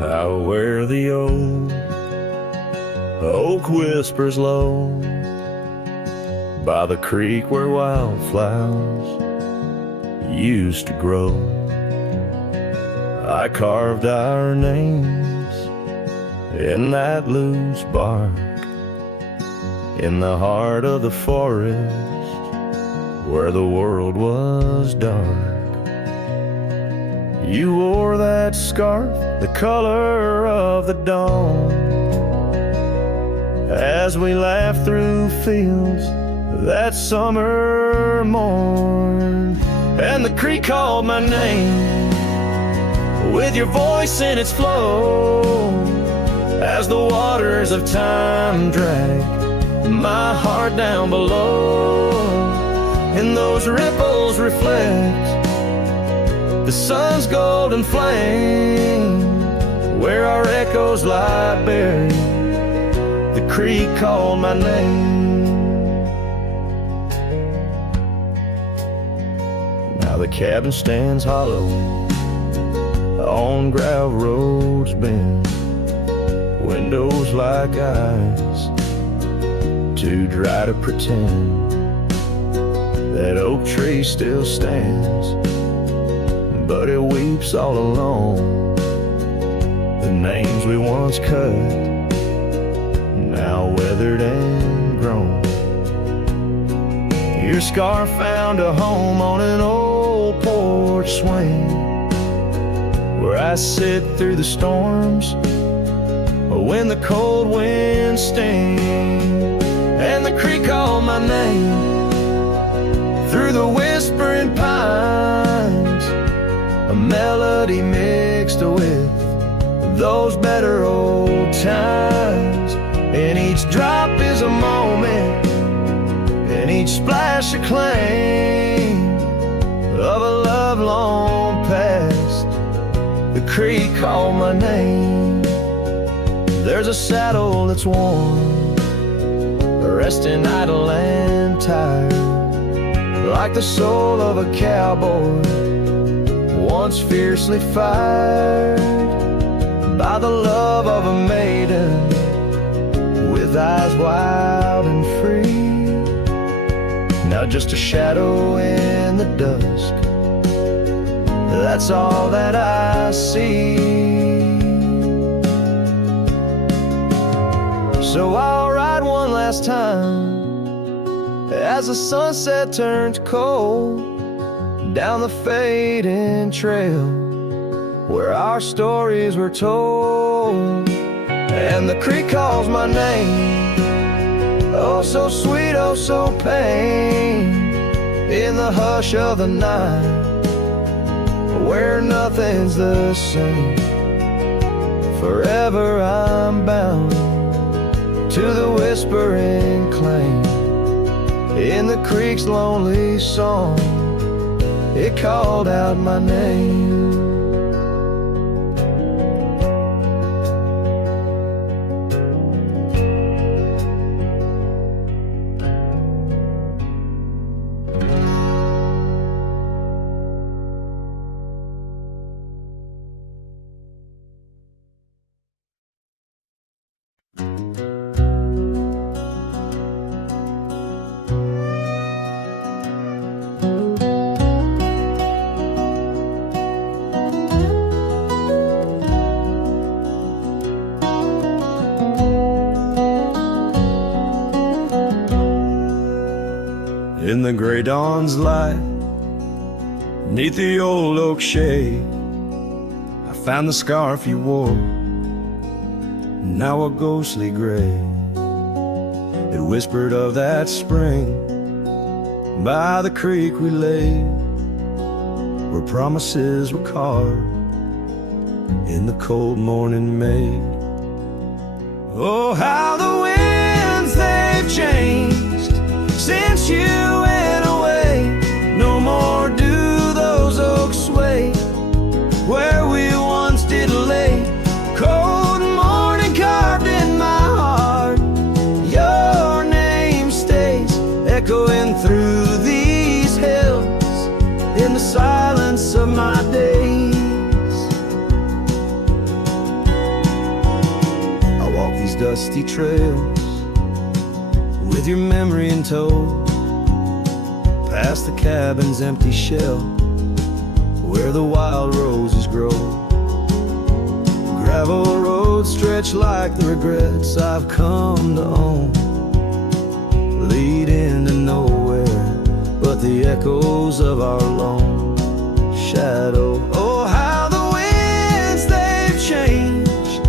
out where the old oak whispers low, by the creek where wildflowers used to grow. I carved our names in that loose bark, in the heart of the forest where the world was dark. You wore that scarf, the color of the dawn, as we laughed through fields that summer morn. And the creek called my name with your voice in its flow, as the waters of time drag my heart down below. And those ripples reflect the sun's golden flame, where our echoes lie buried. The creek called my name. Now the cabin stands hollow on gravel roads bend, windows like eyes too dry to pretend. That oak tree still stands, but it weeps all alone. The names we once cut, now weathered and grown. Your scarf found a home on an old porch swing, where I sit through the storms when the cold winds sting. And the creek called my name through the whispering pines, a melody mixed with those better old times. And each drop is a moment, and each splash a claim of a love long past. The creek called my name. There's a saddle that's worn, resting idle and tired, like the soul of a cowboy once fiercely fired by the love of a maiden with eyes wild and free. Now just a shadow in the dusk, that's all that I see. So I'll ride one last time as the sunset turns cold, down the fading trail where our stories were told. And the creek calls my name, oh so sweet, oh so pain, in the hush of the night, where nothing's the same. Forever I'm bound to the whispering claim in the creek's lonely song. It called out my name. In the gray dawn's light, neath the old oak shade, I found the scarf you wore, now a ghostly gray. It whispered of that spring by the creek we lay, where promises were carved in the cold morning made. Oh, how the winds they've changed since you went away. No more do those oaks sway where we once did lay. Cold morning carved in my heart, your name stays echoing through these hills in the silence of my days. dusty trails, with your memory in tow, past the cabin's empty shell, where the wild roses grow. Gravel roads stretch like the regrets I've come to own, lead into nowhere but the echoes of our lone shadow. Oh, how the winds they've changed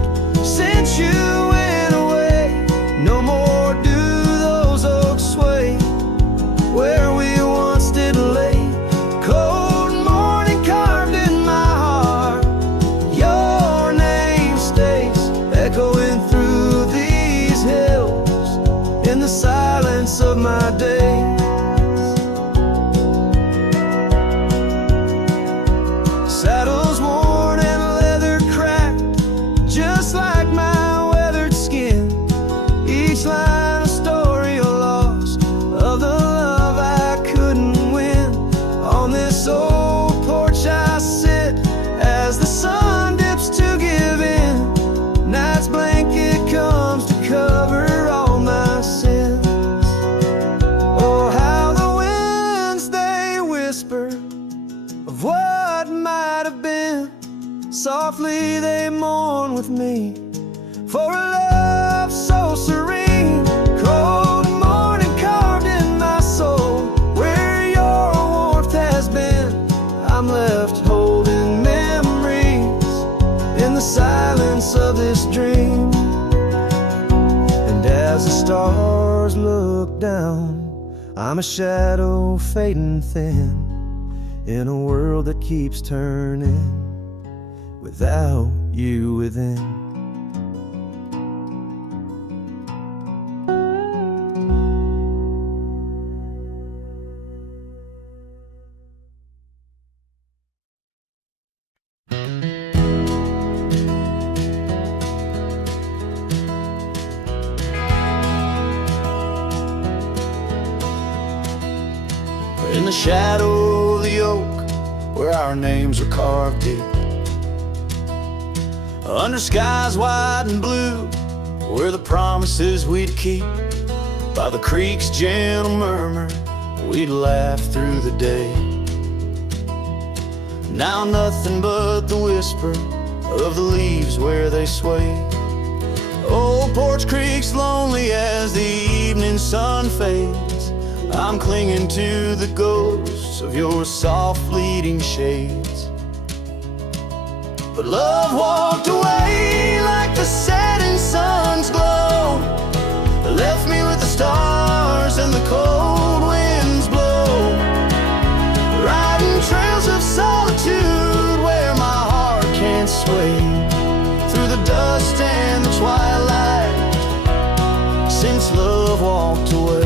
since you went away. No more do those oaks sway where we once did lay. Cold morning carved in my heart, your name stays echoing through these hills in the silence of my day. Saddles worn and leather cracked, just like my weathered skin. Each line a story of loss, of the love I couldn't win. On this old porch I sit as the sun dips to give in. Night's blanket comes to cover all my sins. Oh, how the winds they whisper of what might have been. Softly they mourn with me for a love so serene. Cold morning carved in my soul, where your warmth has been. I'm left holding memories in the silence of this dream. And as the stars look down, I'm a shadow fading thin in a world that keeps turning without you within. In the shadow of the oak, where our names were carved deep, under skies wide and blue, were the promises we'd keep. By the creek's gentle murmur, we'd laugh through the day. Now nothing but the whisper of the leaves where they sway. Old Porch Creek's lonely as the evening sun fades. I'm clinging to the ghosts of your soft fleeting shades. But love walked away like the setting sun's glow, left me with the stars and the cold winds blow, riding trails of solitude where my heart can't sway, through the dust and the twilight, since love walked away.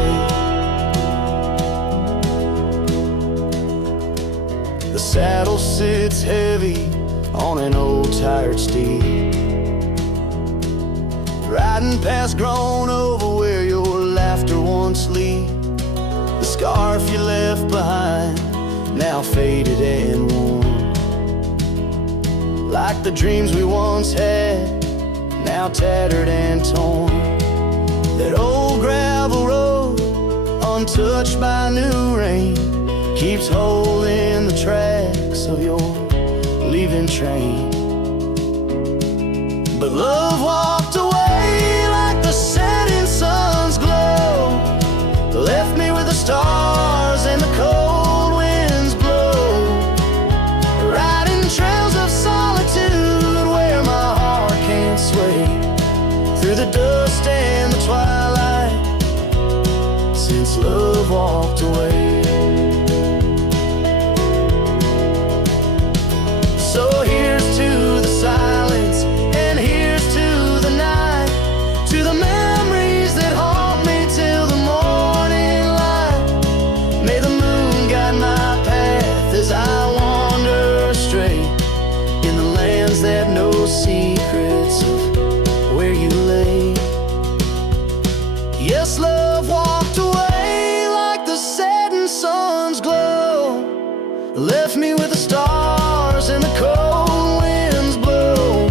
The saddle sits heavy on an old tired steed, riding past grown over where your laughter once lead. The scarf you left behind, now faded and worn, like the dreams we once had, now tattered and torn. That old gravel road, untouched by new rain, keeps holding the tracks of your leaving train. But love walked away like the setting sun's glow, left me with the stars and the cold winds blow, riding trails of solitude where my heart can't sway, through the dust and the twilight, since love walked away. So here's to the silence, and here's to the night, to the memories that haunt me till the morning light. May the moon guide my path as I wander astray, in the lands that know secrets of where you lay. Yes, love walked away like the setting sun's glow, left me with the stars and the cold winds blow,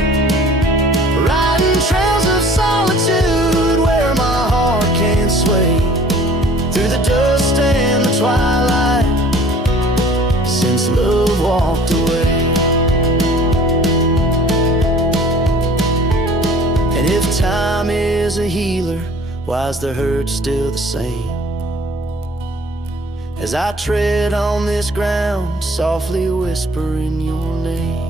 riding trails of solitude since love walked away. And if time is a healer, why's the hurt still the same? As I tread on this ground, softly whispering your name.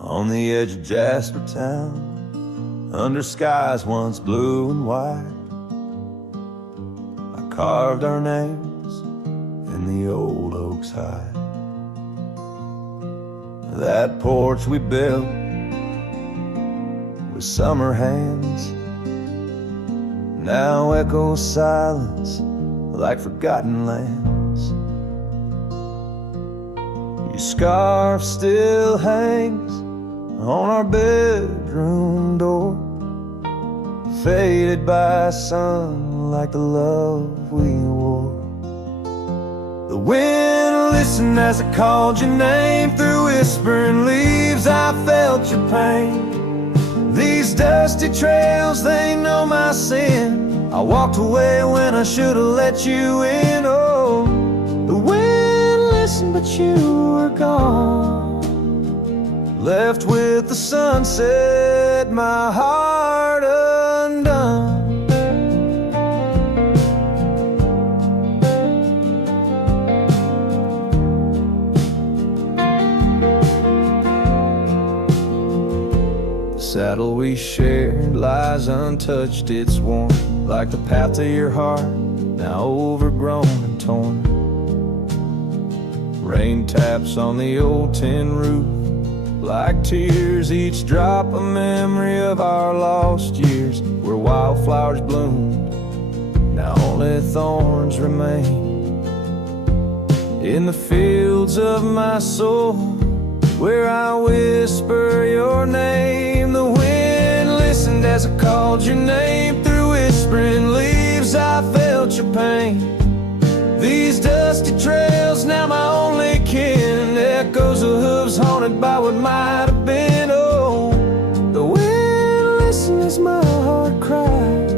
On the edge of Jasper Town, under skies once blue and white, I carved our names in the old oak's hide. That porch we built with summer hands now echoes silence like forgotten lands. Your scarf still hangs on our bedroom door, faded by sun like the love we wore. The wind listened as I called your name. Through whispering leaves I felt your pain. These dusty trails, they know my sin. I walked away when I should have let you in. Oh, the wind listened but you were gone, left with the sunset, my heart undone. The saddle we shared lies untouched, it's worn like the path to your heart, now overgrown and torn. Rain taps on the old tin roof like tears, each drop a memory of our lost years, where wildflowers bloomed, now only thorns remain. In the fields of my soul, where I whisper your name, the wind listened as I called your name. Through whispering leaves I felt your pain. These dusty trails, now my only kin, echoes of hooves haunted by what might have been. Oh, the wind listened as my heart cried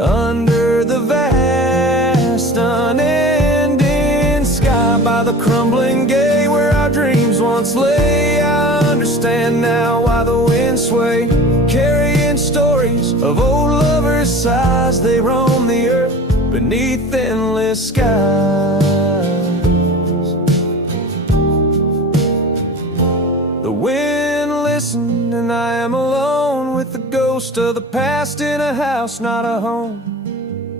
under the vast unending sky. By the crumbling gate where our dreams once lay, I understand now why the winds sway, carrying stories of old lovers' sighs. They roam the earth beneath endless skies. The wind listened and I am alone with the ghost of the past in a house, not a home.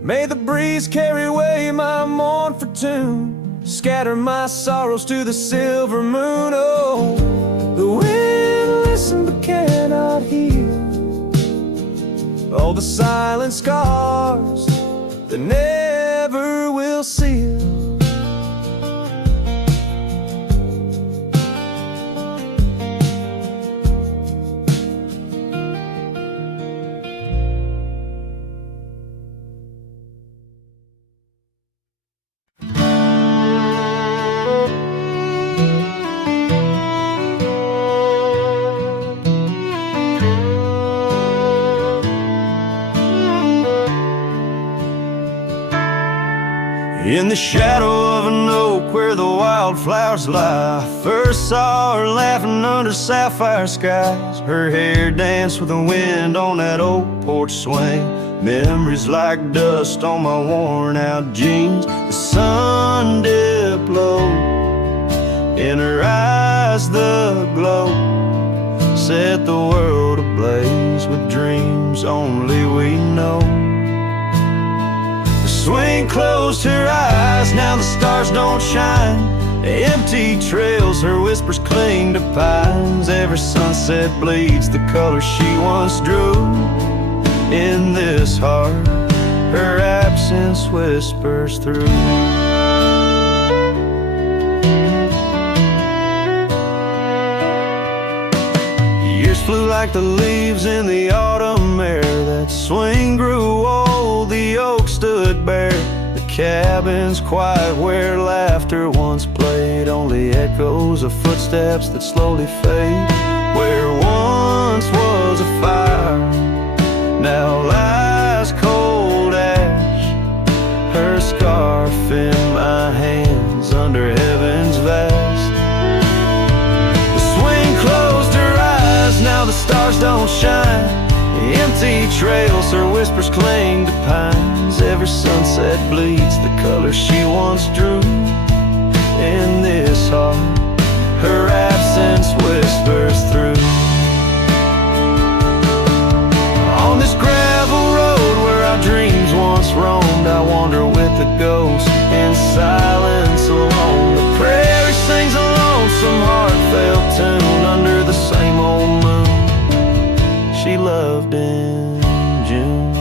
May the breeze carry away my mournful tune, scatter my sorrows to the silver moon. Oh, the wind listened but cannot heal all the silent scars that never will seal. In the shadow of an oak where the wildflowers lie, I first saw her laughing under sapphire skies. Her hair danced with the wind on that oak porch swing. Memories like dust on my worn out jeans. The sun dipped low, in her eyes the glow set the world ablaze with dreams only we know. Swing closed her eyes, now the stars don't shine. Empty trails, her whispers cling to pines. Every sunset bleeds the color she once drew. In this heart, her absence whispers through. Years flew like the leaves in the autumn air. That swing grew old, the oak stood cabins quiet where laughter once played, only echoes of footsteps that slowly fade. Where once was a fire, now lies cold ash. Her scarf in my hands under heaven's vast. The swing closed her eyes, now the stars don't shine. Empty trails, her whispers cling to pines. Every sunset bleeds the color she once drew. In this heart, her absence whispers through. On this gravel road where our dreams once roamed, I wander with the ghost in silence alone. The prairie sings a lonesome heartfelt tune under the same old moon she loved in June.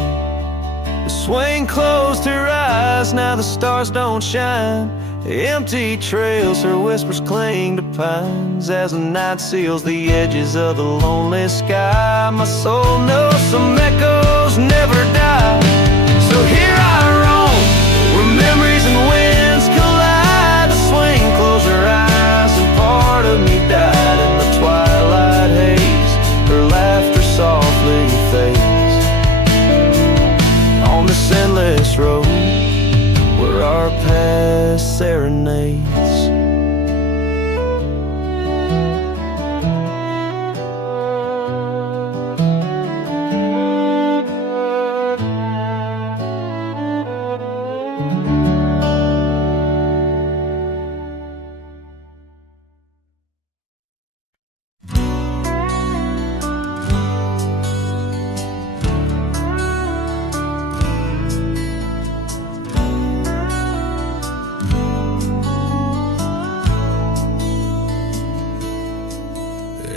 The swing closed her eyes, now the stars don't shine. Empty trails, her whispers cling to pines. As the night seals the edges of the lonely sky, my soul knows some echoes never die. So here I roam, where memories and winds collide. The swing closed her eyes and part of me died in the twilight haze. Her laughter softly fades on this endless road where our past serenades.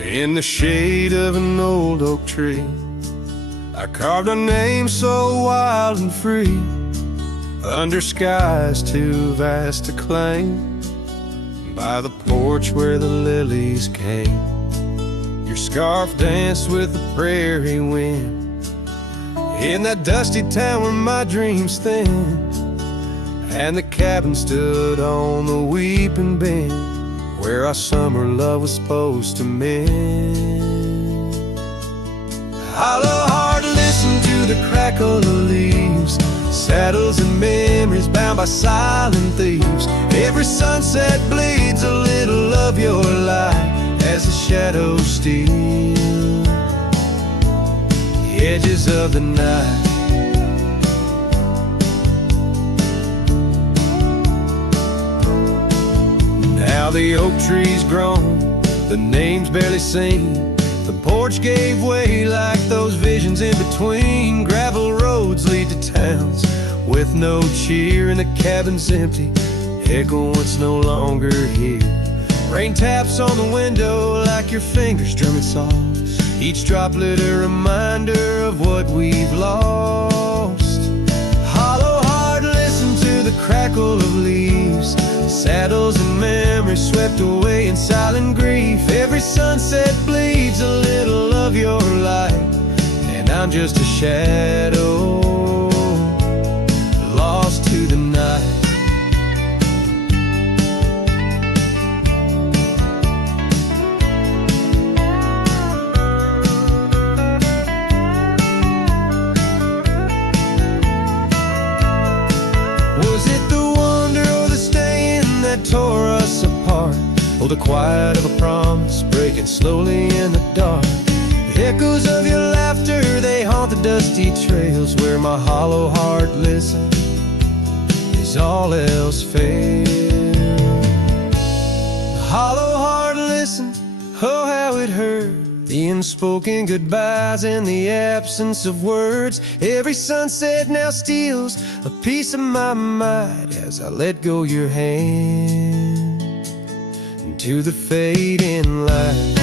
In the shade of an old oak tree, I carved a name so wild and free, under skies too vast to claim, by the porch where the lilies came. Your scarf danced with the prairie wind, in that dusty town where my dreams thinned, and the cabin stood on the weeping bend, where our summer love was supposed to mend. Hollow heart, listen to the crackle of leaves, saddles and memories bound by silent thieves. Every sunset bleeds a little of your light as the shadows steal the edges of the night. Now the oak tree's grown, the name's barely seen. The porch gave way like those visions in between. Gravel roads lead to towns with no cheer, and the cabin's empty, echo what's no longer here. Rain taps on the window like your fingers drumming soft, each droplet a reminder of what we've lost. Hollow heart, listen to the crackle of leaves, saddles and memories swept away in silent grief. Every sunset bleeds a little of your light, and I'm just a shadow lost to the night. Was it the wonder or the staying that tore us apart? Oh, the quiet of a promise breaking slowly in the dark. The echoes of your laughter, they haunt the dusty trails where my hollow heart listens as all else fails. Hollow heart listens, oh how it hurt, the unspoken goodbyes and the absence of words. Every sunset now steals a piece of my mind as I let go your hand into the fading light.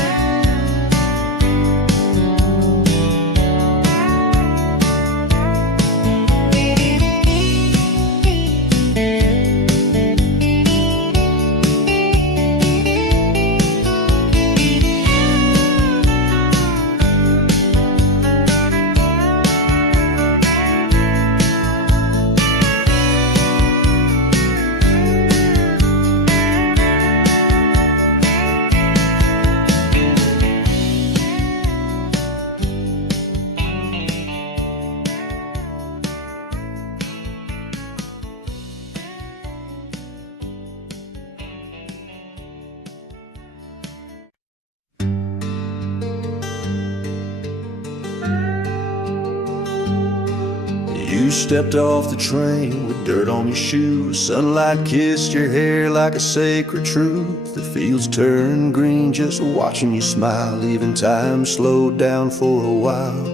You stepped off the train with dirt on your shoes. Sunlight kissed your hair like a sacred truth. The fields turned green just watching you smile. Even time slowed down for a while.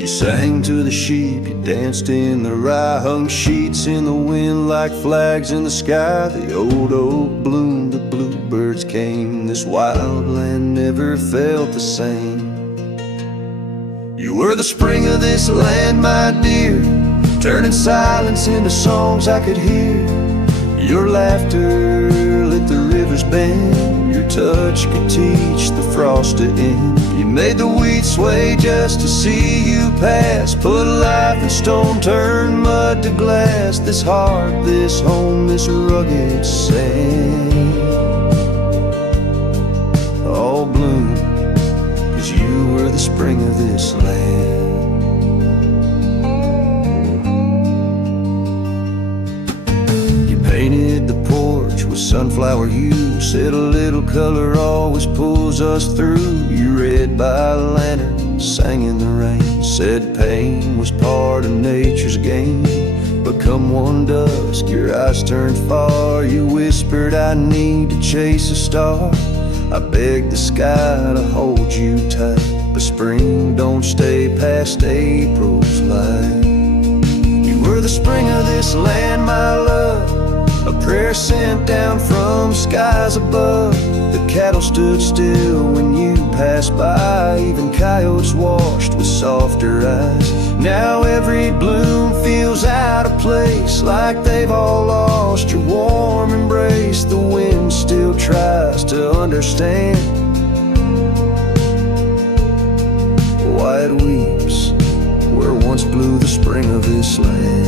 You sang to the sheep, you danced in the rye, hung sheets in the wind like flags in the sky. The old oak bloomed, the bluebirds came. This wild land never felt the same. You were the spring of this land, my dear, turning silence into songs I could hear. Your laughter lit the river's bend. Your touch could teach the frost to end. You made the wheat sway just to see you pass. Put life in stone, turn mud to glass. This heart, this home, this rugged sand all bloom, 'cause you were the spring of this land. You painted the porch with sunflower hue, said a little color always pulls us through. You read by lantern, sang in the rain, said pain was part of nature's game. But come one dusk, your eyes turned far. You whispered, I need to chase a star. I begged the sky to hold you tight, but spring don't stay past April's light. You were the spring of this land, my love, a prayer sent down from skies above. The cattle stood still when you passed by, even coyotes washed with softer eyes. Now every bloom feels out of place, like they've all lost your warm embrace. The wind still tries to understand why it weeps where once blew the spring of this land.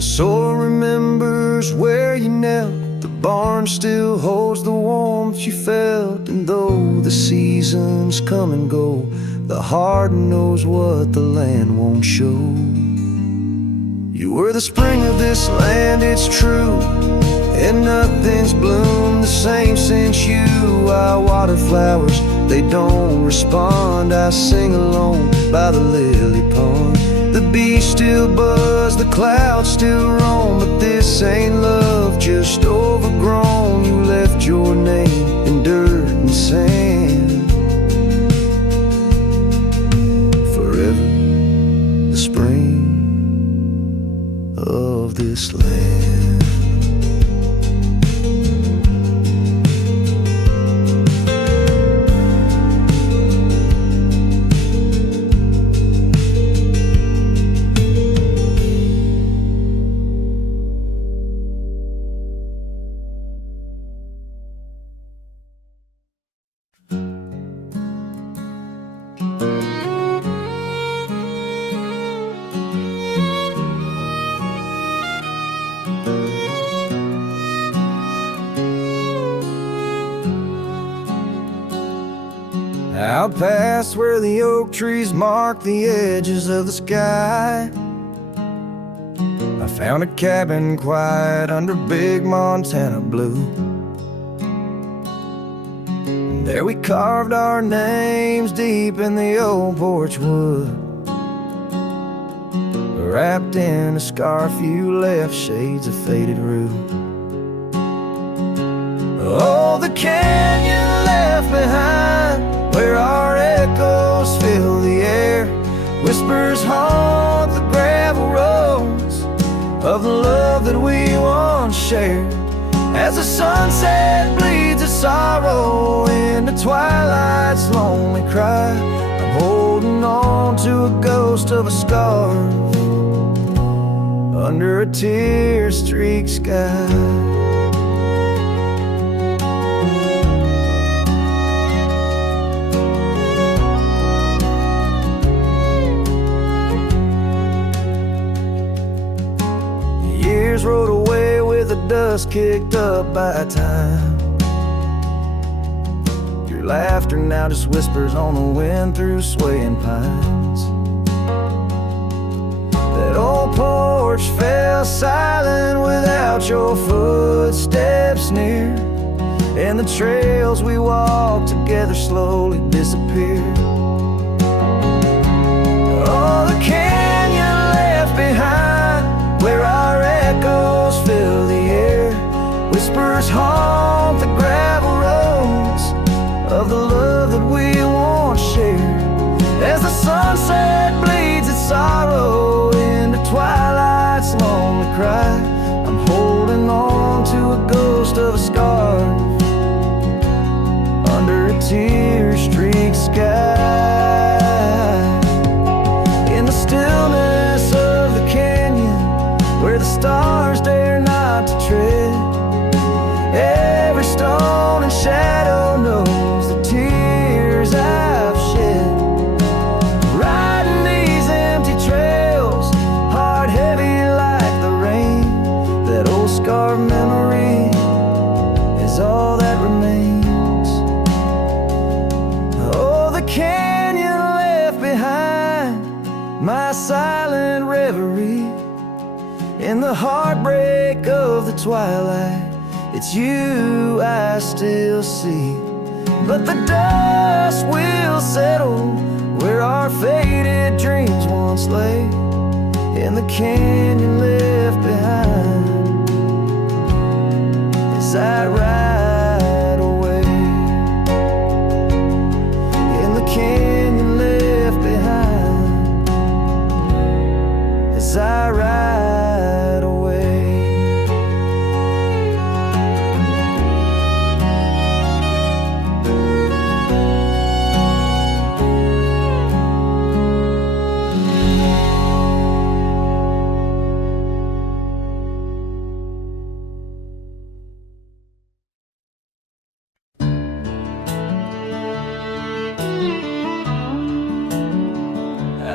Soil remembers where you knelt. The barn still holds the warmth you felt. And though the seasons come and go, the heart knows what the land won't show. You were the spring of this land, it's true, and nothing's bloomed the same since you. I water flowers, they don't respond. I sing alone by the lily pond. The bees still buzz, the clouds still roam, but this ain't love, just overgrown. You left your name in dirt and sand. Forever the spring of this land. Out past where the oak trees mark the edges of the sky, I found a cabin quiet under big Montana blue. And there we carved our names deep in the old porch wood. Wrapped in a scarf you left shades of faded rue. Oh, the canyon left behind, where our echoes fill the air. Whispers haunt the gravel roads of the love that we once shared. As the sunset bleeds a sorrow into twilight's lonely cry, I'm holding on to a ghost of a scarf under a tear-streaked sky. Rode away with the dust kicked up by time. Your laughter now just whispers on the wind through swaying pines. That old porch fell silent without your footsteps near, and the trails we walked together slowly disappeared. Oh, the canyon left behind, where our echoes fill the air. Whispers haunt the gravel roads of the love that we once shared. As the sunset bleeds its sorrow into twilight's lonely cry, I'm holding on to a ghost of a scarf under a tear-streaked sky. In the stillness of the canyon, where the stars dare not to tread, every stone and shadow knows the tears I've shed. Riding these empty trails, heart heavy like the rain, that old scarred memory is all that remains. Oh, the canyon left behind, my silent reverie. In the heartbreak of the twilight, it's you I still see. But the dust will settle where our faded dreams once lay, in the canyon left behind as I ride away. In the canyon left behind as I ride away.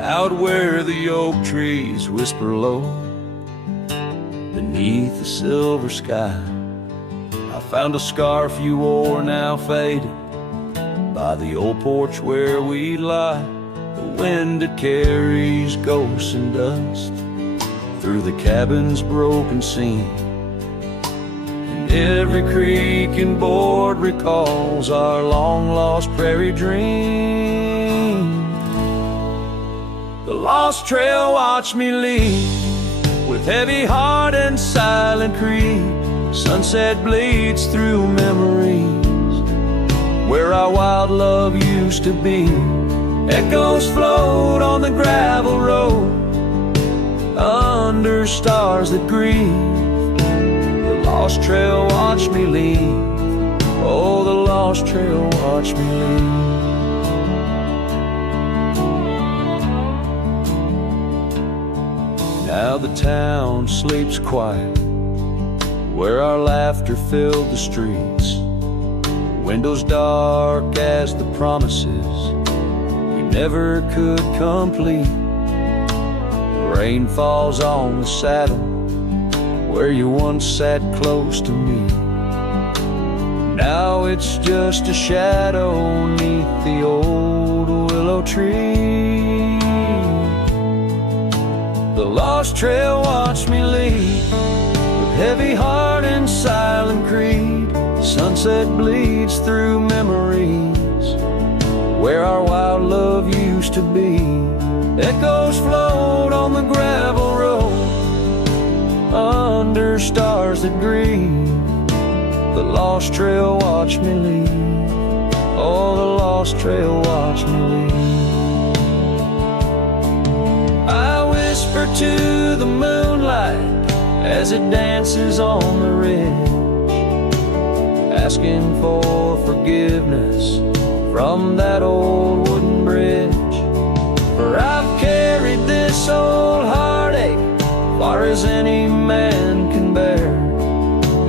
Out where the oak trees whisper low beneath the silver sky, I found a scarf you wore, now faded, by the old porch where we lie. The wind that carries ghosts and dust through the cabin's broken seam, and every creak and board recalls our long-lost prairie dream. The lost trail watched me lead, with heavy heart and silent creed. Sunset bleeds through memories, where our wild love used to be. Echoes float on the gravel road, under stars that grieve. The lost trail watched me lead. Oh, the lost trail watched me lead. Now the town sleeps quiet, where our laughter filled the streets. Windows dark as the promises we never could complete. Rain falls on the saddle, where you once sat close to me. Now it's just a shadow 'neath the old willow tree. The lost trail watched me lead, with heavy heart and silent creed. Sunset bleeds through memories, where our wild love used to be. Echoes float on the gravel road, under stars that grieve. The lost trail watched me lead. Oh, the lost trail watched me lead. I whisper to the moonlight as it dances on the ridge, asking for forgiveness from that old wooden bridge. For I've carried this old heartache far as any man can bear,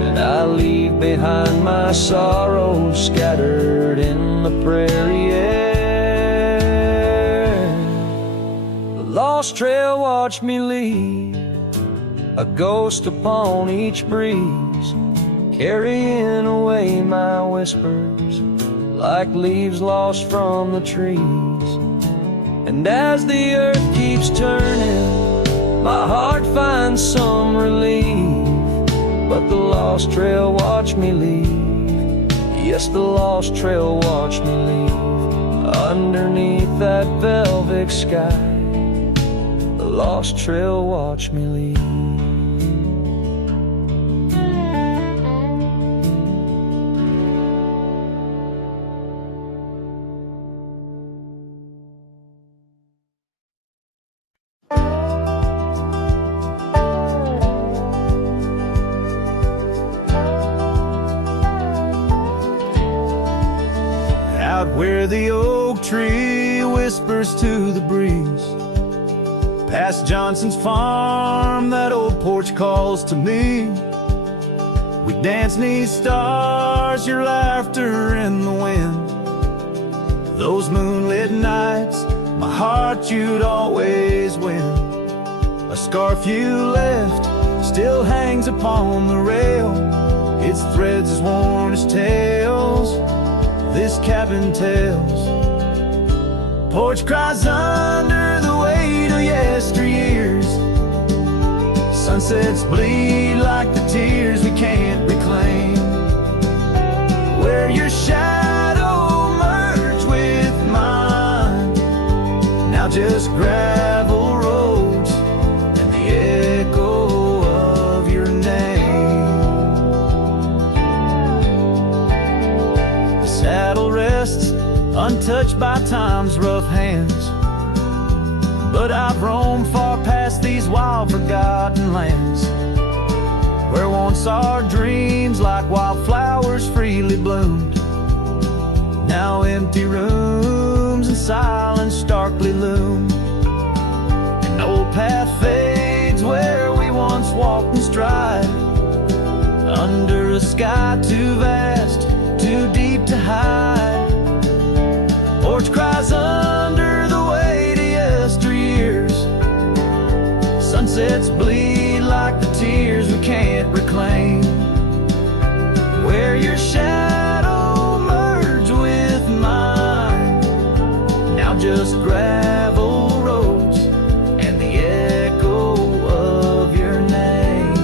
and I leave behind my sorrows scattered in the prairie air. The lost trail watched me lead, a ghost upon each breeze, carrying away my whispers like leaves lost from the trees. And as the earth keeps turning, my heart finds some relief. But the lost trail watched me leave. Yes, the lost trail watched me leave. Underneath that velvet sky, the lost trail watched me leave. Where the oak tree whispers to the breeze, past Johnson's farm, that old porch calls to me. We dance 'neath stars, your laughter in the wind. Those moonlit nights, my heart you'd always win. A scarf you left still hangs upon the rail, its threads as worn as tales this cabin tells. Porch cries under the weight of yesteryears. Sunsets bleed like the tears we can't reclaim. Where your shadow merged with mine, now just gravel roads and the echo of your name. The saddle rests untouched by time's rough hands, but I've roamed far past these wild forgotten lands, where once our dreams like wildflowers freely bloomed. Now empty rooms and silence starkly loom. An old path fades where we once walked in stride, under a sky too vast, too deep to hide. Porch cries under the weight of yesteryears. Sunsets bleed like the tears we can't reclaim. Where your shadow merged with mine, now just gravel roads and the echo of your name.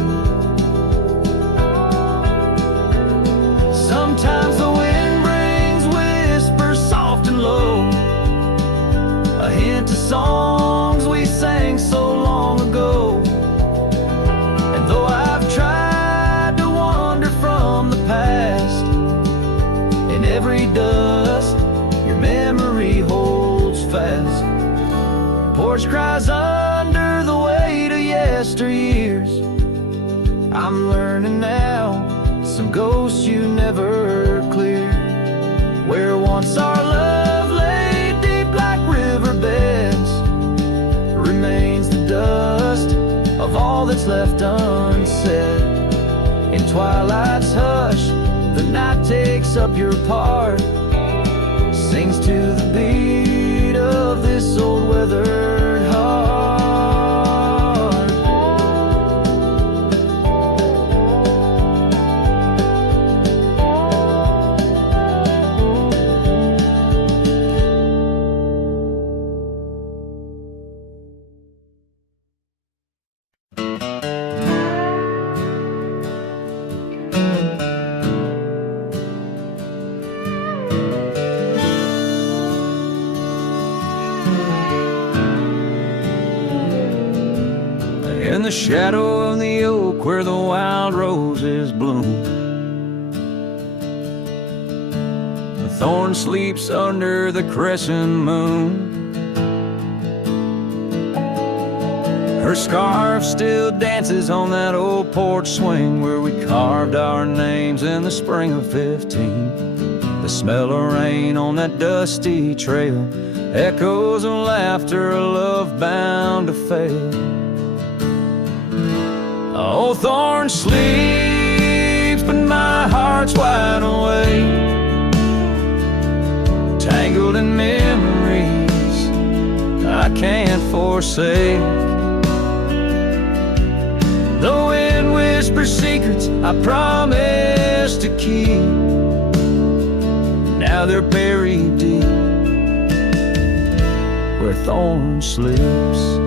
Sometimes the wind brings whispers soft and low, a hint of songs we sang so long ago. And though I've tried to wander from the past, in every dust your memory holds fast. Porch cries under the weight of yesteryears. I'm learning now, some ghosts you never cleared. Where once our love lay deep like riverbeds, remains the dust of all that's left unsaid. In twilight's hush, the night takes up your part, sings to the beat of this old weathered heart. In the shadow of the oak where the wild roses bloom, the thorn sleeps under the crescent moon. Her scarf still dances on that old porch swing where we carved our names in the spring of 15. The smell of rain on that dusty trail, echoes of laughter, a love bound to fail. Old thorn sleeps, but my heart's wide awake, tangled in memories I can't forsake. The wind whispers secrets I promised to keep, now they're buried deep where thorn sleeps.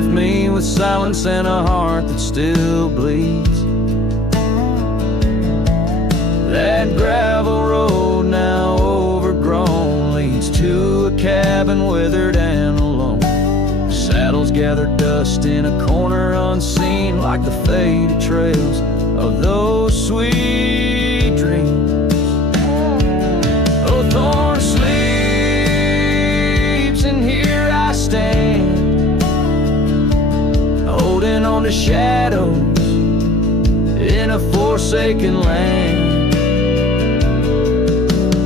left me with silence and a heart that still bleeds. That gravel road, now overgrown, leads to a cabin weathered and alone. Saddles gather dust in a corner unseen, like the faded trails of those sweet dreams. Oh, thorn sleeps, and here I stand, holding on to shadows in a forsaken land.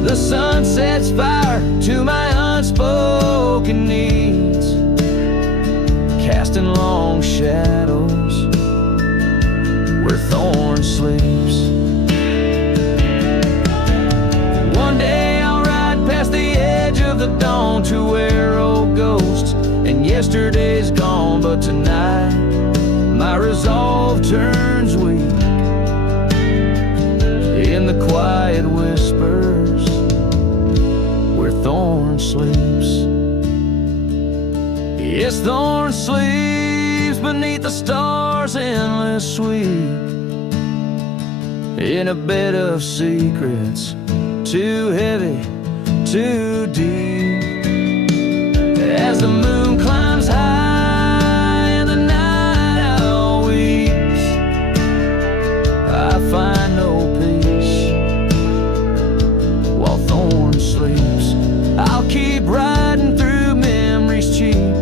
The sun sets fire to my unspoken needs, casting long shadows where thorn sleeps. One day I'll ride past the edge of the dawn to where old ghosts and yesterday's gone. But tonight my resolve turns weak in the quiet whispers where thorn sleeps. Yes, thorn sleeps beneath the stars' endless sweep, in a bed of secrets too heavy, too deep. As the moon climbs high and the night owl weeps, I find no peace while thorn sleeps. I'll keep riding through memories cheap,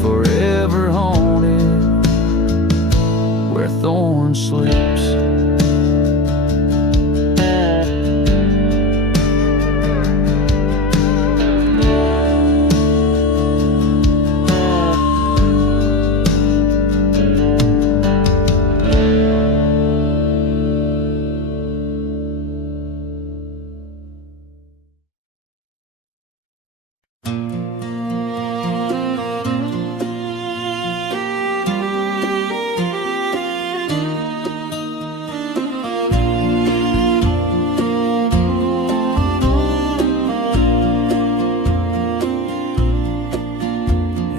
forever haunted where thorn sleeps.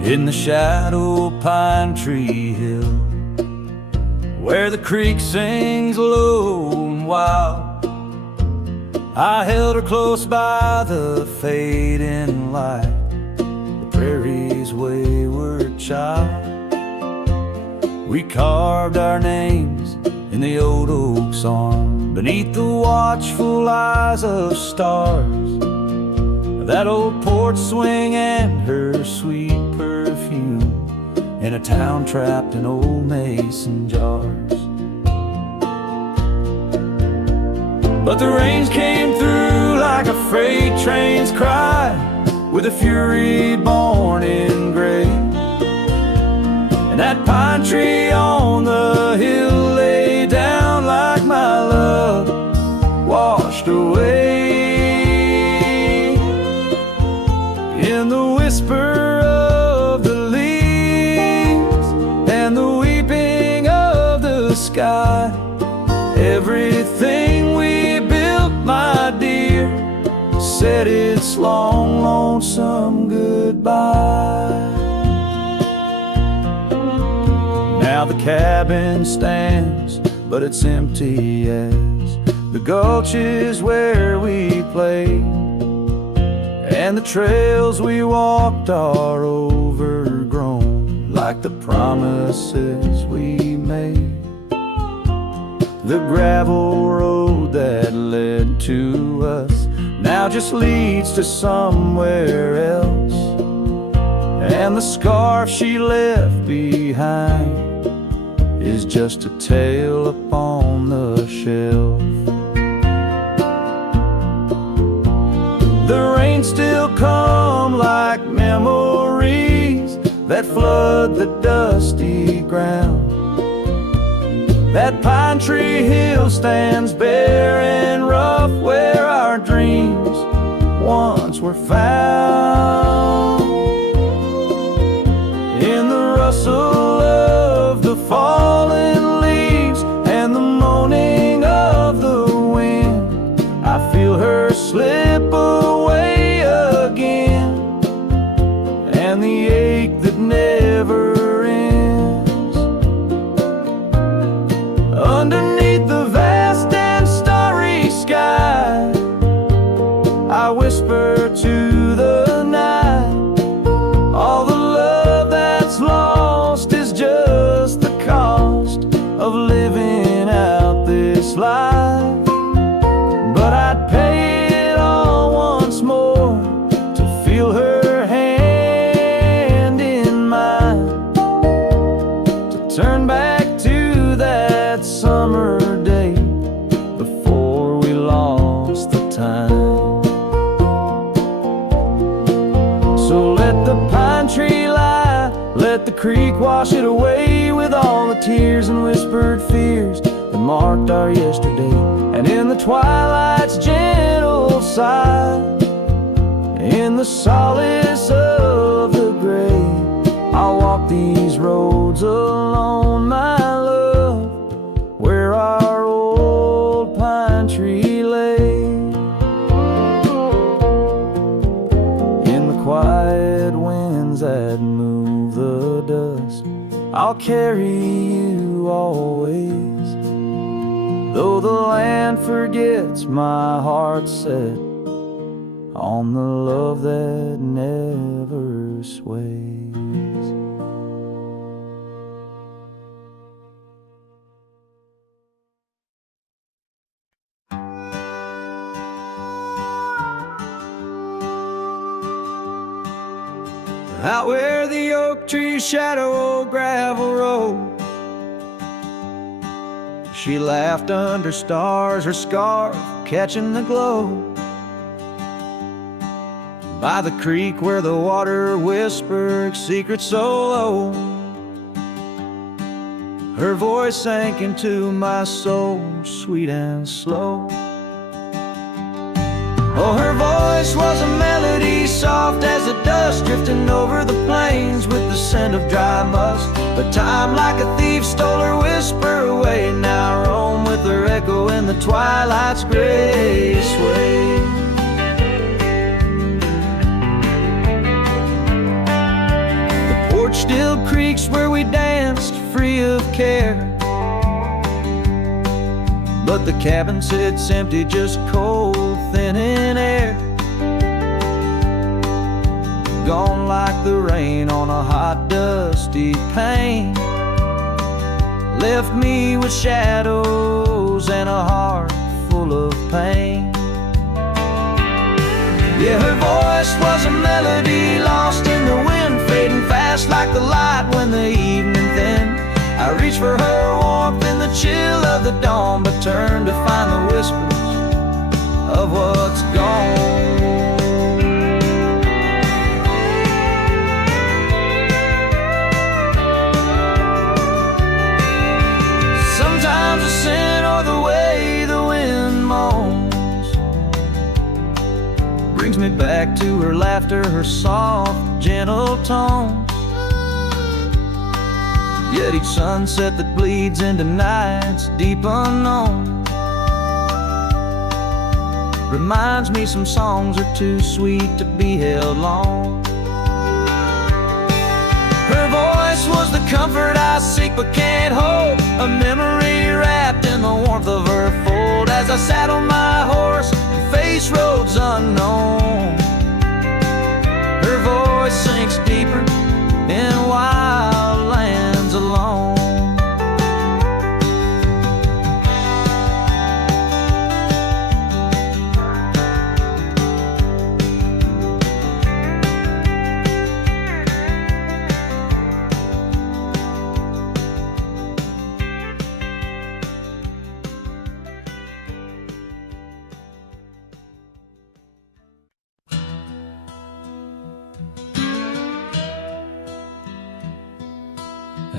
In the shadow of Pine Tree Hill, where the creek sings low and wild, I held her close by the fading light, the prairie's wayward child. We carved our names in the old oak's arm, beneath the watchful eyes of stars, that old porch swing and her sweet perfume, in a town trapped in old mason jars. But the rains came through like a freight train's cry, with a fury born in gray. And that pine tree on the hill lay down like my love washed away. In the whisper of the leaves and the weeping of the sky, everything we built, my dear, said its long, lonesome goodbye. Now the cabin stands, but it's empty as the gulches where we played, and the trails we walked are overgrown, like the promises we made. The gravel road that led to us now just leads to somewhere else, and the scarf she left behind is just a tale upon the shelf. The rains still come like memories that flood the dusty ground. That pine tree hill stands bare and rough, where our dreams once were found. In the rustle of the fallen leaves and the moaning of the wind, I feel her slip away again, and the ache that this life, but I'd pay it all once more to feel her hand in mine, to turn back to that summer day before we lost the time. So let the pine tree lie, let the creek wash it away with all the tears and whispered fears that marked our yesterday. And in the twilight's gentle sigh, in the solace of the gray, I'll walk these roads alone, my love, where our old pine tree lay. In the quiet winds that move the dust, I'll carry you always. Though the land forgets, my heart's set on the love that never sways. Out where the oak trees shadow old gravel road, she laughed under stars, her scarf catching the glow. By the creek where the water whispered secrets so low, her voice sank into my soul, sweet and slow. Oh, her voice was a melody, soft as the dust, drifting over the plains with the scent of dry musk. But time like a thief stole her whisper away. Now I roam with her echo in the twilight's gray sway. The porch still creaks where we danced, free of care, but the cabin sits empty, just cold, thin in air. Gone like the rain on a hot, dusty pane, left me with shadows and a heart full of pain. Yeah, her voice was a melody lost in the wind, fading fast like the light when the evening thinned. I reach for her warmth in the chill of the dawn, but turn to find the whispers of what's gone. Sometimes the scent or the way the wind moans brings me back to her laughter, her soft, gentle tone. Yet each sunset that bleeds into nights deep unknown reminds me some songs are too sweet to be held long. Her voice was the comfort I seek but can't hold, a memory wrapped in the warmth of her fold. As I sat on my horse and faced roads unknown, her voice sinks deeper in wild lands alone.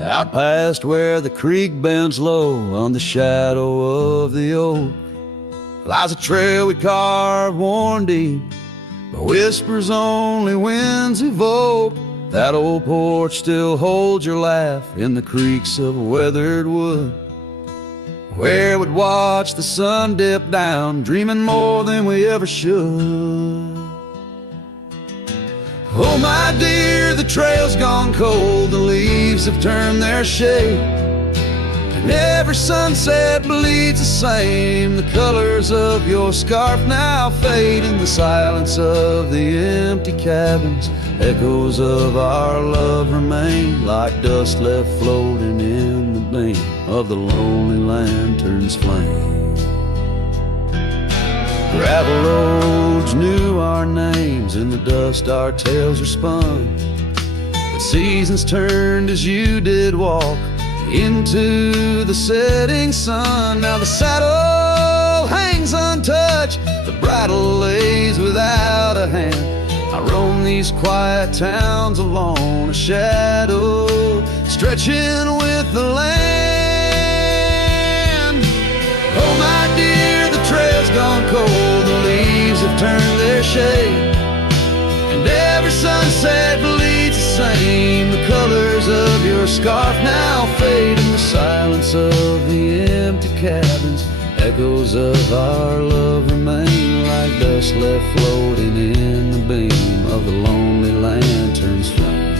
Out past where the creek bends low on the shadow of the oak lies a trail we carved worn deep, but whispers only winds evoke. That old porch still holds your laugh in the creaks of weathered wood, where we'd watch the sun dip down, dreaming more than we ever should. Oh my dear, the trail's gone cold, the leaves have turned their shade, and every sunset bleeds the same. The colors of your scarf now fade in the silence of the empty cabins. Echoes of our love remain like dust left floating in the wind. of the lonely lantern's flame. Gravel roads knew our names, in the dust our tales are spun. The seasons turned as you did walk into the setting sun. Now the saddle hangs untouched, the bridle lays without a hand. I roam these quiet towns alone, a shadow stretching with the land. Oh my dear, the trail's gone cold, the leaves have turned their shade, and every sunset bleeds the same. The colors of your scarf now fade, in the silence of the empty cabins, echoes of our love remain like dust left floating in the beam of the lonely lantern's flame.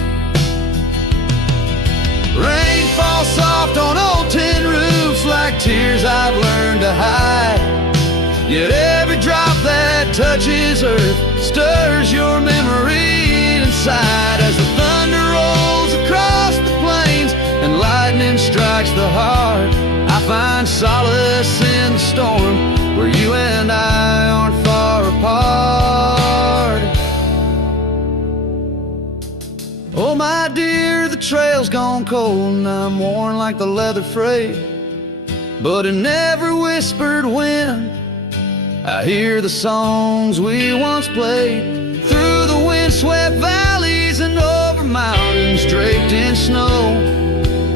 Rain falls soft on old tin roofs like tears I've learned to hide, yet every drop that touches earth stirs your memory inside. As the thunder rolls across the plains and lightning strikes the heart, I find solace in the storm where you and I aren't far apart. Oh my dear, the trail's gone cold and I'm worn like the leather freight, but in every whispered wind I hear the songs we once played. Through the windswept valleys and over mountains draped in snow,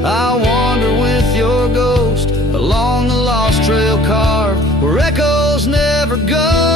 I'll wander with your ghost along the lost trail carved where echoes never go.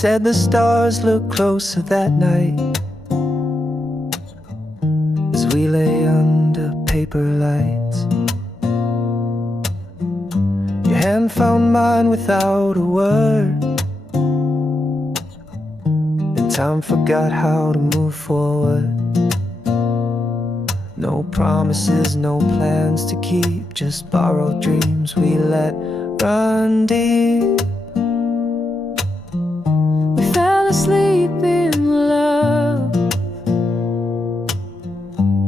Said the stars looked closer that night as we lay under paper lights. Your hand found mine without a word, and time forgot how to move forward. No promises, no plans to keep, just borrowed dreams we let run deep. Asleep in love,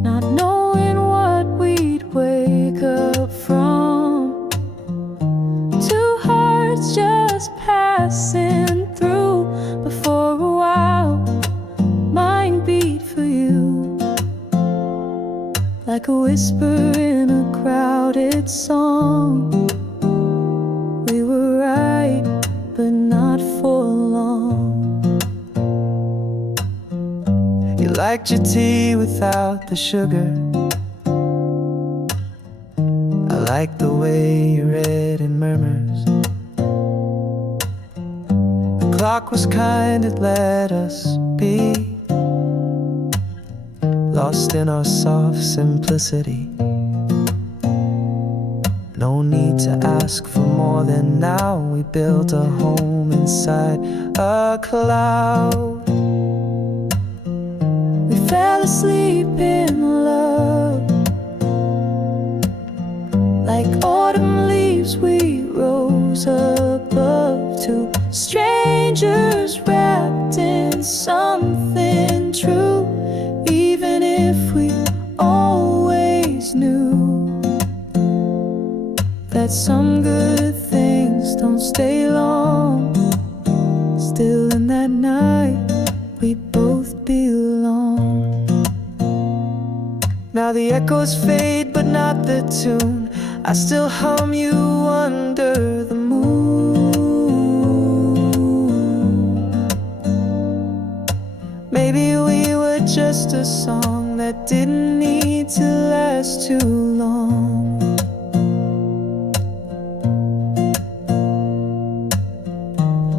not knowing what we'd wake up from. Two hearts just passing through, but for a while mine beat for you, like a whisper in a crowded song. We were right, but not for long. You liked your tea without the sugar. I liked the way you read in murmurs. The clock was kind, it let us be lost in our soft simplicity. No need to ask for more than now. We built a home inside a cloud. Fell asleep in love, like autumn leaves we rose above. Two strangers wrapped in something true, even if we always knew that some good things don't stay long. Still in that night we both belong. Now the echoes fade, but not the tune. I still hum you under the moon. Maybe we were just a song that didn't need to last too long.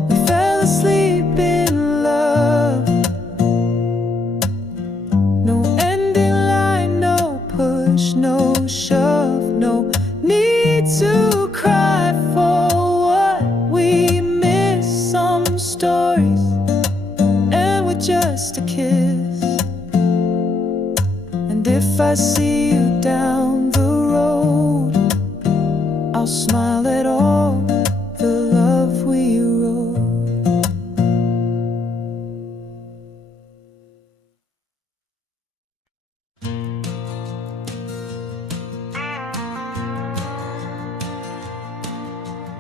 We fell asleep in love. No ending line, no push, no shove, no need to cry for what we miss. Some stories end with just a kiss. And if I see you down the road, I'll smile at all the love we wrote.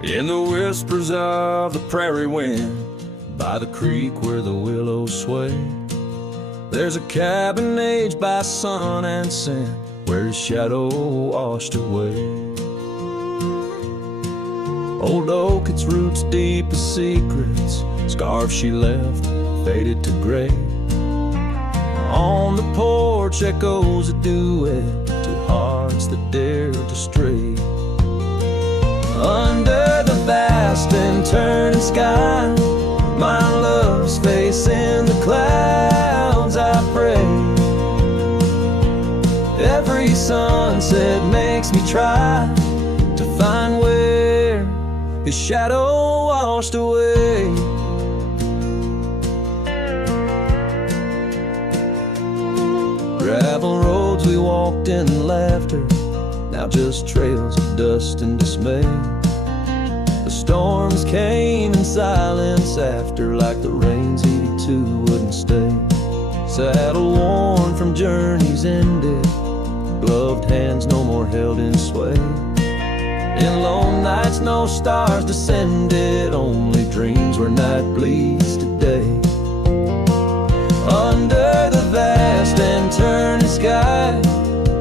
In the whispers of the prairie wind, by the creek where the willows sway, there's a cabin aged by sun and sand, where his shadow washed away. Old oak, its roots deep as secrets, scarf she left faded to gray. On the porch echoes a duet to hearts that dared to stray. Under the vast and turning sky, my love's face in the clouds, I pray. Every sunset makes me try to find where his shadow washed away. Gravel roads we walked in laughter, now just trails of dust and dismay. The storms came in silence after, like the rains he too wouldn't stay. Saddle worn from journeys ended, gloved hands no more held in sway. In lone nights no stars descended, only dreams where night bleeds today. Under the vast and turning sky,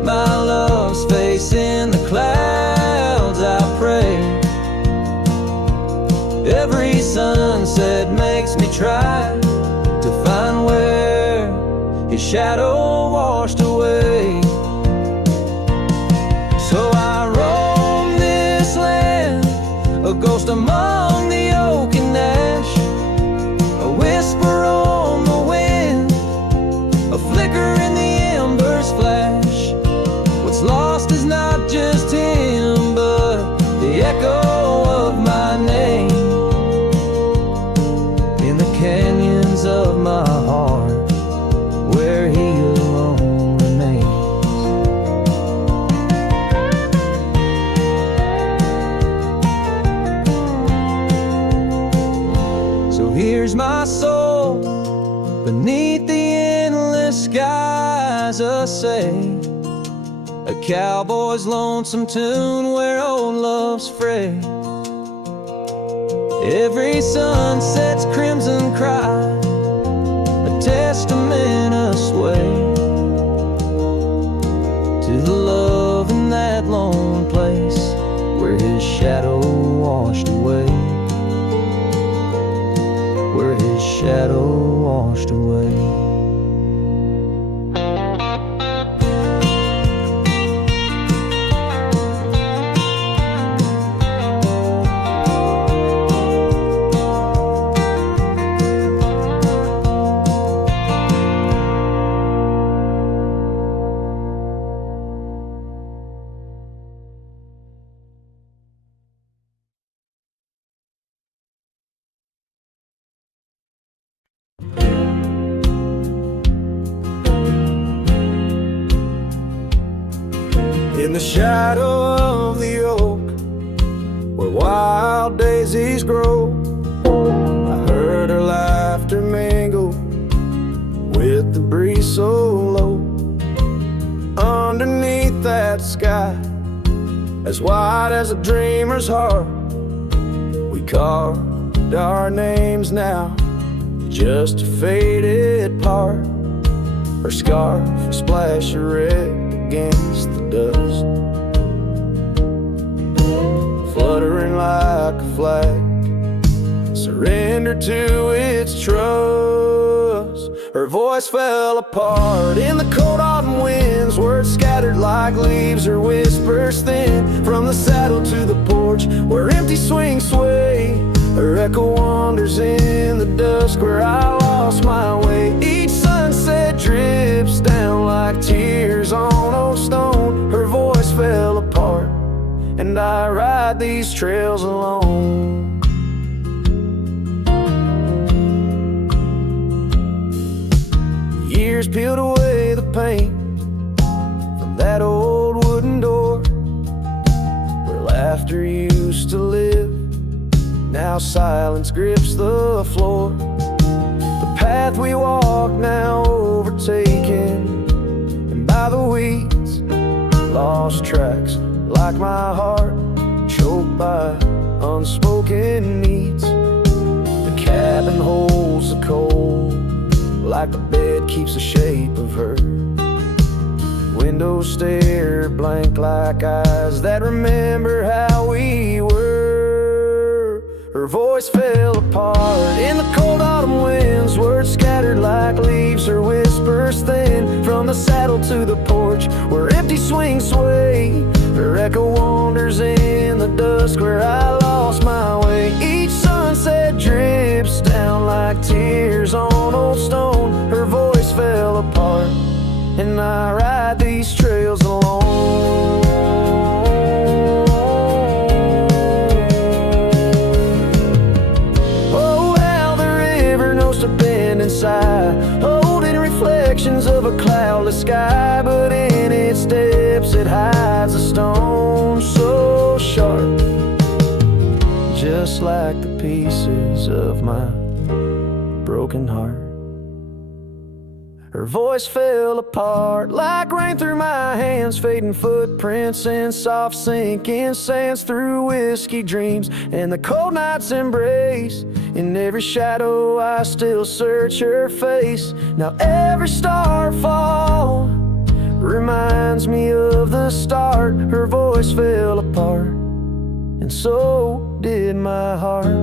my love's face in the clouds, I pray. Every sunset makes me try to find where his shadow washed away. So I roam this land, a ghost among the oak and ash, a whisper on the wind, a flicker in the embers flash. What's lost is not just him, but the echo of my name in the canyons of my heart, where he alone remains. So here's my soul beneath the endless skies, a say, a cowboy's lonesome tune where old love's fray. Every sunset's crimson cry, a testament, a sway to the love in that lone place where his shadow washed away, where his shadow washed away. In the shadow of the oak, where wild daisies grow, I heard her laughter mingle with the breeze so low. Underneath that sky, as wide as a dreamer's heart, we carved our names now, just a faded part. Her scarf a splash of red against the dust, fluttering like a flag, surrender to its trust. Her voice fell apart in the cold autumn winds, words scattered like leaves or whispers thin. From the saddle to the porch, where empty swings sway, her echo wanders in the dusk where I lost my way. Each sunset drips down like tears on old stone. Her voice fell apart, and I ride these trails alone. Years peeled away the paint from that old wooden door where laughter used to live. Now silence grips the floor. The path we walk now overtaken, and by the weeds, lost tracks like my heart, choked by unspoken needs. The cabin holds the cold, like the bed keeps the shape of her. Windows stare blank like eyes that remember how we were. Her voice fell apart in the cold autumn winds, words scattered like leaves, her whispers thin. From the saddle to the porch, where empty swings sway, her echo wanders in the dusk where I lost my way. Each sunset drips down like tears on old stone. Her voice fell apart, and I ride these trails alone. Oh, how the river knows to bend and sigh, holding reflections of a cloudless sky. But in its depths it hides a stone so sharp, just like the pieces of my broken heart. Her voice fell apart like rain through my hands, fading footprints in soft sinking sands, through whiskey dreams and the cold night's embrace. In every shadow I still search her face. Now every starfall reminds me of the start. Her voice fell apart, and so did my heart.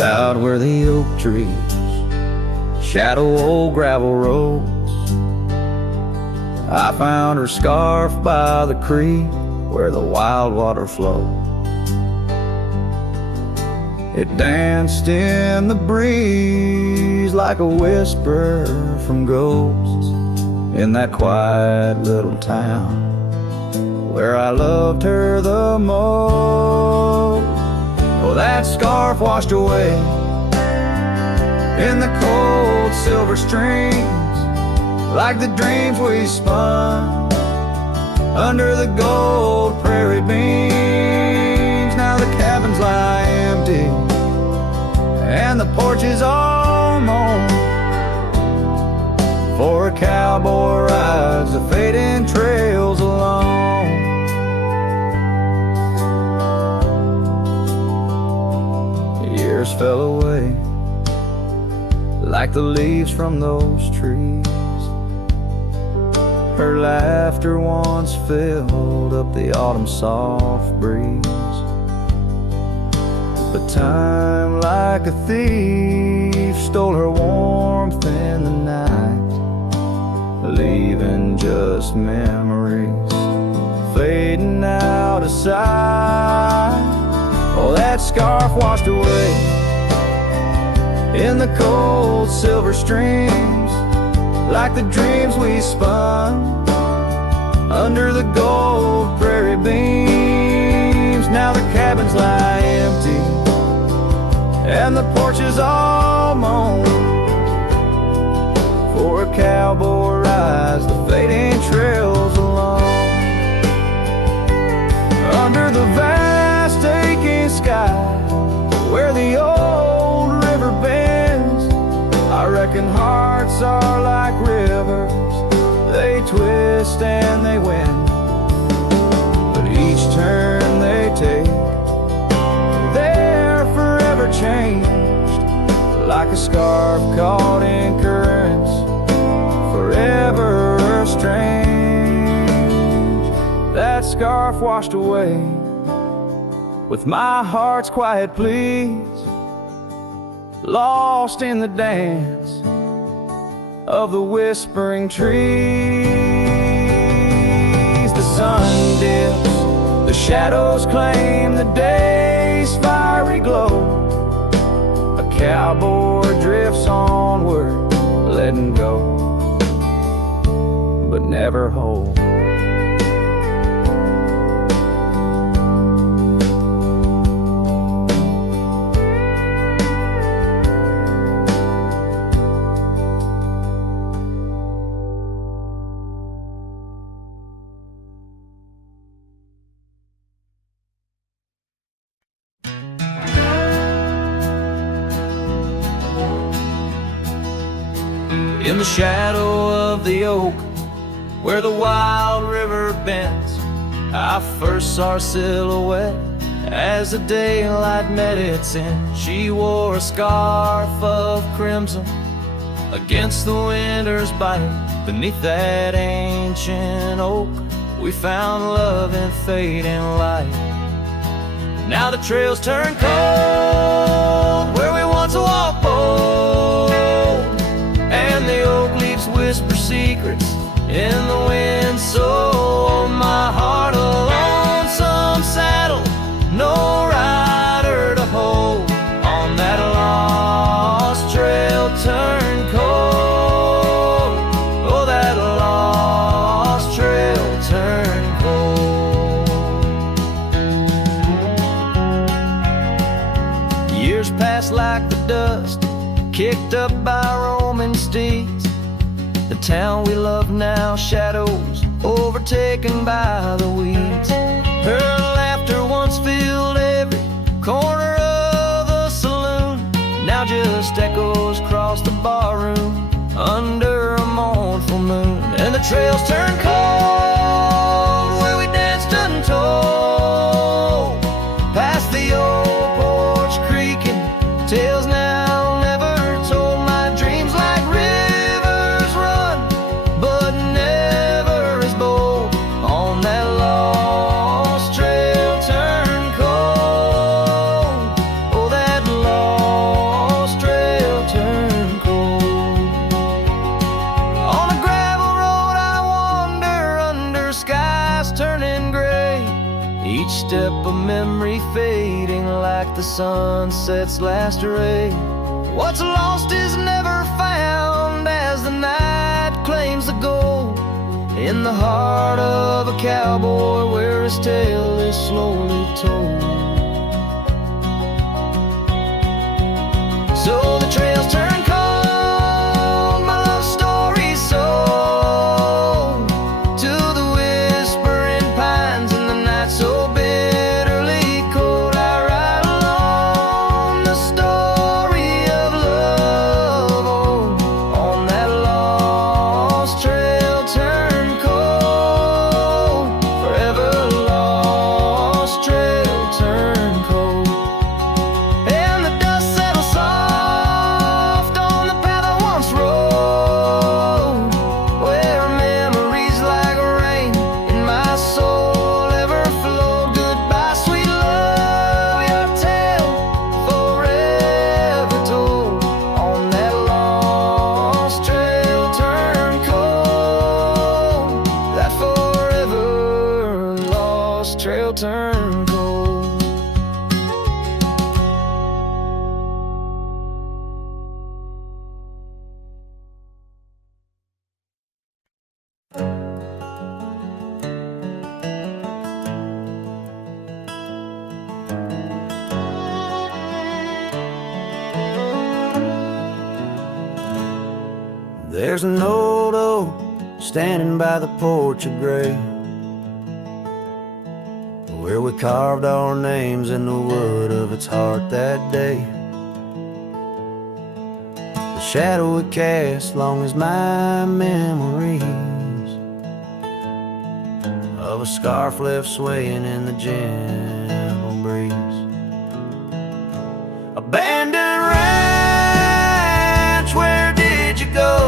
Out where the oak trees shadow old gravel roads, I found her scarf by the creek where the wild water flowed. It danced in the breeze like a whisper from ghosts in that quiet little town where I loved her the most. Oh, that scarf washed away in the cold silver streams, like the dreams we spun under the gold prairie beams. Now the cabins lie empty and the porch is all mown, for a cowboy rides the fading trails alone. Years fell away like the leaves from those trees. Her laughter once filled up the autumn soft breeze. But time, like a thief, stole her warmth in the night, leaving just memories fading out of sight. Oh, that scarf washed away in the cold silver streams, like the dreams we spun under the gold prairie beams. Now the cabins lie empty and the porch is all mown, for a cowboy rides the fading trails alone. Under the vast aching sky where the old river bends, I reckon hearts are like rivers, they twist and they win. But each turn they take, they're forever changed, like a scarf caught in currents, forever scarf washed away with my heart's quiet pleas, lost in the dance of the whispering trees. The sun dips, the shadows claim the day's fiery glow. A cowboy drifts onward, letting go, but never hold. In the shadow of the oak, where the wild river bends, I first saw her silhouette as the daylight met its end. She wore a scarf of crimson against the winter's bite. Beneath that ancient oak, we found love in fading light. Now the trails turn cold where we once walked bold, and the oak leaves whisper secrets in the wind. So my heart a lonesome saddle, no rider to hold. On that lost trail turn cold. Oh, that lost trail turn cold. Years pass like the dust kicked up by roaming steeds. The town we love now shadows overtaken by the weeds. Her laughter once filled every corner of the saloon, now just echoes across the barroom under a mournful moon. And the trails turn cold where we danced untold, past the old porch creaking, tales now never told. My dreams like rivers run, but never as bold. On that lost trail turn cold. Oh, that lost trail turn cold. On a gravel road I wander under skies turning gray, each step a memory fading like the sunset's last ray. What's lost is never found as the night claims the gold. In the heart of a cowboy where his tale is slowly told. So the trails turn cold, my love story's sold to the whispering pines in the night so bitterly cold. I ride along the story of love, oh, on that lost trail turn cold, forever lost trail turn cold. And the dust settles soft on the path I once rode, where memories like rain in my soul ever flowed. Goodbye, sweet love, your tale forever told. On that lost trail turn cold, that forever lost trail turn cold. There's an old oak standing by the porch of gray, where we carved our names in the wood of its heart that day. The shadow it cast long as my memories of a scarf left swaying in the gentle breeze. Abandoned ranch, where did you go?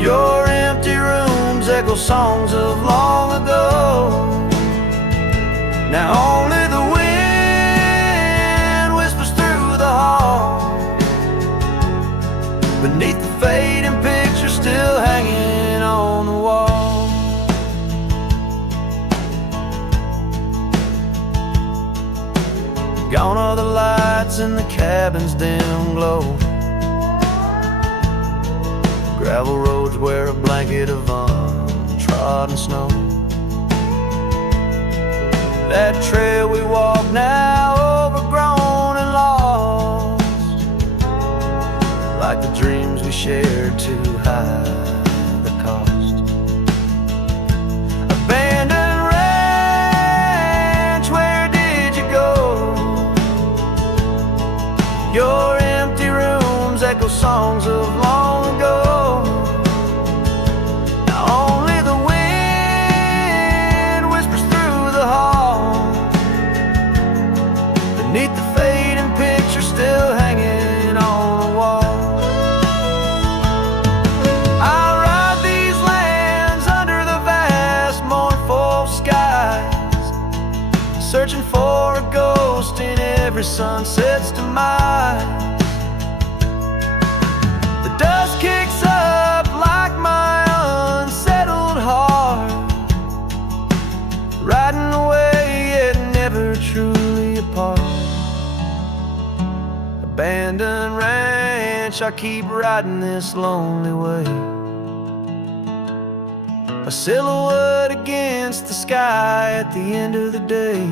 Your empty rooms echo echo songs of long ago. Now only the wind whispers through the hall, beneath the fading picture still hanging on the wall. Gone are the lights in the cabin's dim glow, gravel roads wear a blanket of untrodden snow. That trail we walk now overgrown and lost, like the dreams we shared too high the cost. Abandoned ranch, where did you go? Your empty rooms echo songs of long ago. Now only the wind whispers through the hall, beneath the fading picture still hanging on the wall. I ride these lands under the vast mournful skies, searching for a ghost in every sunset's demise. The dust kicks up like my unsettled heart, riding away yet never truly apart. Abandoned ranch, I keep riding this lonely way, a silhouette against the sky at the end of the day.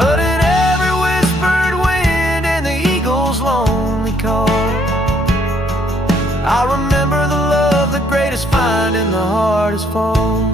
But in every whispered wind and the eagle's lonely call, I remember the love the greatest find in the hardest fall.